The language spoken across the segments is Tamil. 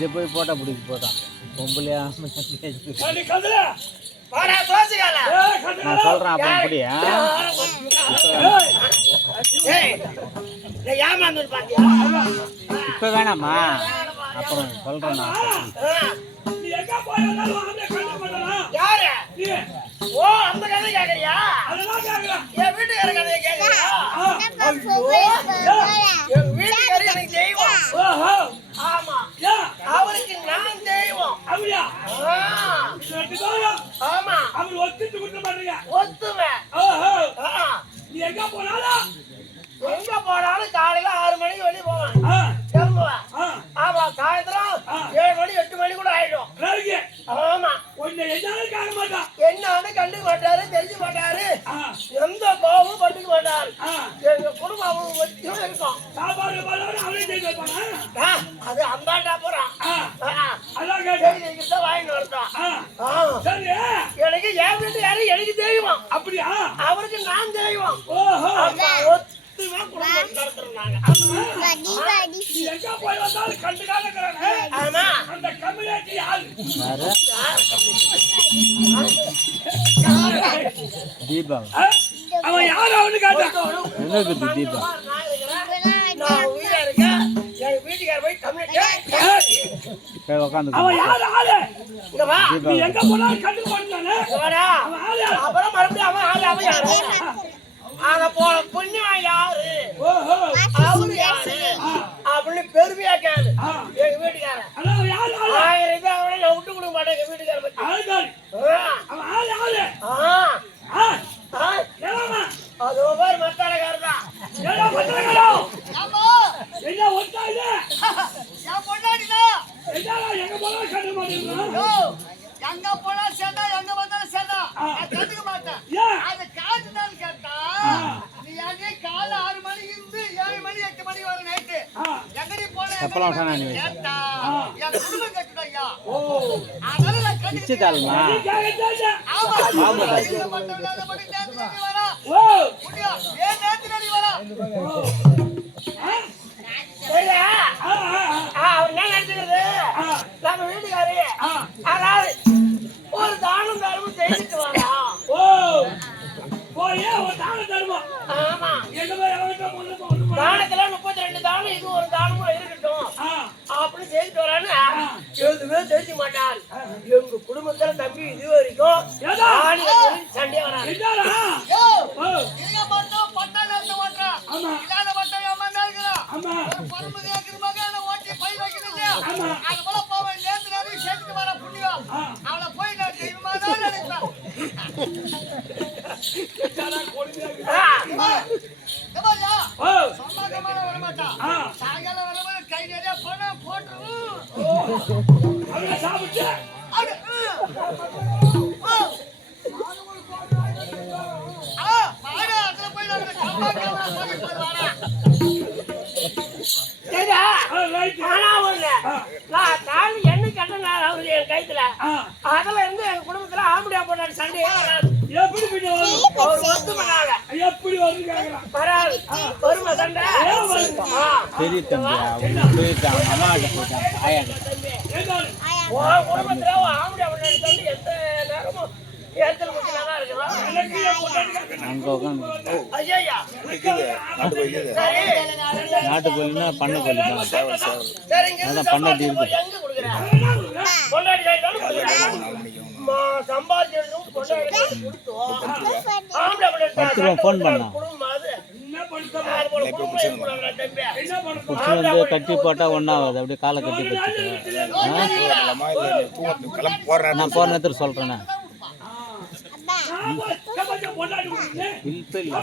இதை போய் போட்டா பிடிச்சி போட்டான். பொம்பளையா நான் சொல்றேன் அப்புறம் புடி ஆ? ஏய் நீ ஏமாந்து பாத்தியா இப்ப வேணாமா? அப்புறம் சொல்றேன் நான் ஆ, நீ எங்க போயாலும் அவனே கண்ண மாட்டானா யாரு நீ ஓ அந்த கதை கேக்குறியா அதெல்லாம் கேக்குறேன் என் வீட்டுக்கார கதையை கேக்குறியா ஆ என் வீட்டுக்கார எனக்கு தெய்வம் ஓஹோ ஆமா யா அவருக்கு நான் தெய்வம் அப்படியா ஆ, ரெண்டு பேரும் ஆமா அவர் ஒத்துட்டு கொடுக்க மாட்டீங்க ஒத்துவேன் ஓஹோ ஆ, நீ எங்க போனாலும்? எங்க போனாலும் காலையில ஆறு மணிக்கு வெளியே போவேன். கிளம்புவேன். ஆமா சாயந்தரம். ஏழு மணி எட்டு மணி கூட ஆயிடும். ஆமா. என்னாலும் காண மாட்டான். என்னன்னு கண்டுக்க மாட்டாரு தெரிஞ்சு மாட்டாரு. எந்த கோபமும் பட்டுக்க மாட்டாரு. எங்க குடும்பம் வச்சும் இருக்கும். சாப்பாடு அது அந்தாண்டா போறான். வாங்கிட்டு வரட்டும் எனக்கு என் வீட்டு யாரு எனக்கு தெய்வம். அப்படியா? அவருக்கு நான் ஆமா, ஒத்துமையா குடும்பம் நடத்துறோம் நாங்க. நீ எங்க போய் வந்தாலும் கண்டுக்காத இருக்கிறானே ஆமா. அந்த கம்யூனிட்டி யாரு? தீபா? அவன் யாரு அவனு கேட்டான் எங்களுக்கு தீபா நான் உயிரா இருக்கேன். என் வீட்டுக்கார போய் கம்யூனிட்டி அவன் யாரு ஆளு? இங்க வா. நீ எங்க போனாலும் கண்டுக்க அப்புறம் மறுபடியும் அவன் ஆளு அவன் யாரு? அங்க போன புண்ணியம் யாரு? ஓஹோ அவரு யாரு? அப்படின்னு பெருமையா கேளு. எங்க வீட்டுக்காரன். ஆயிரம் ரூபாய் அவனை விட்டு கொடுக்க மாட்டேன் எங்க வீட்டுக்கார பத்தி ஆளுதான் ஆ, அவன் ஆளு ஆளு ஆ, ஆ ஆ, ஏலாமா அது ஒரு மத்தாளக்காரர் தான் ஏலா பத்திரங்களோ என்ன ஒட்டா இது என் பொண்டாட்டிதான். என்னடா எங்க போனாலும் கண்டுக்க மாட்டேங்கிறான் யோ, எங்க போனா சேர்ந்தா, எங்க வந்தாலும் சேர்ந்தா. ஆ. நான் கண்டுக்க மாட்டேன். ஏன் அது காட்டுதான்னு கேட்டா, ஆ. நீ அங்கே காலைல ஆறு மணிக்கு இருந்து ஏழு மணி, எட்டு மணி வரை night. ஆ எங்கடி போன, எப்பலாம் எங்கடி சொன்னா வந்த? நீ? கேட்டா, என் குடும்பம் கட்டுதா ஐயா. ஓ அதனால நான் கண்டுக்க பிச்சு தாளுமா நீ கேட்க ஆமா. ஆமா. இது மட்டும் இல்லாத படி நேத்து நடி வரா. ஓ முடியா, ஏன் நேத்து நடி வரா? சரியா ஆ ஆ ஆ, அவர் என்ன நினைச்சுக்கிறது ஆ நம்ம வீட்டுக்காரு ஆ. அதாவது ஒரு தானம் தர்மம் செய்துட்டு வரலாம் ஓ. போய் ஒரு தானம் தருவோம் ஆமா. எங்க போய் வைக்கிறது இல்லையா? ஆமா. அது போல போவேன். நேத்து நிறைய சேர்த்துட்டு வர புண்ணியம். ஆ. அவளை போய் நான் தெய்வமா தான் நினைப்பேன். என் கைத்துல அதுல இருந்து எங்க குடும்பத்துல ஆம்படியா போட்டாரு சண்டை வராது எப்படி போயிட்டான் அம்மா கிட்ட போயிட்டான் ஆயா கிட்ட தம்பி சரி. நாட்டுக்கோழின்னா பண்ணக்கோழி தான். சரி அதான் பண்ண தீர்வு. எங்க கொடுக்குற பொண்டாட்டி கையில கொடுக்குற சம்பாதிச்சு பொண்டாட்டி கொடுத்தோம் ஆம்பளை பத்து ரூபா phone பண்ணா. குடும்பம் அது. என்ன பண்ணுறது அது போல குடும்பம் இருக்கக்கூடாதுடா தம்பி? என்ன பண்ணுறது பிடிச்சி வந்து கட்டி போட்டா ஒன்றாவது அப்படியே காலை கட்டி போச்சுட்டு நான் போன நேரத்தில் சொல்கிறேண்ணே இல்லை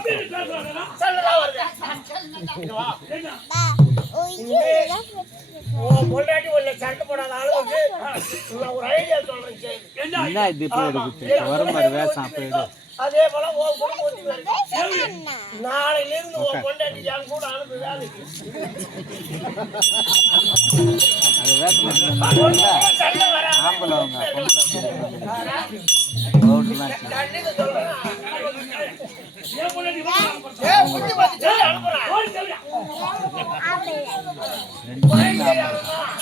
பொண்டாட்டி உன்னை சண்டை போடாத அளவுக்கு நான் ஒரு ஐடியா சொல்றேன் சரி என்ன இது இப்போ எடுக்குது வர மாதிரி வேஷம் அப்போ எடு அதே போல உன் குடும்பம் ஒத்தி வருது நாளையில இருந்து உன் பொண்டாட்டி என் கூட அனுப்பு வேலைக்கு. அது வேஷம் இல்லை சண்டை வர ஆம்பளை அவங்க ரோட்டு மேட்ச் கண்டிப்பா சொல்றேன் ஏன் பொண்டாட்டி வாங்க? ஏய் புத்தி பார்த்து சொல்லி அனுப்புறேன் ஓடி சொல்லியா? ரெண்டு பேரும் ஆம்பளை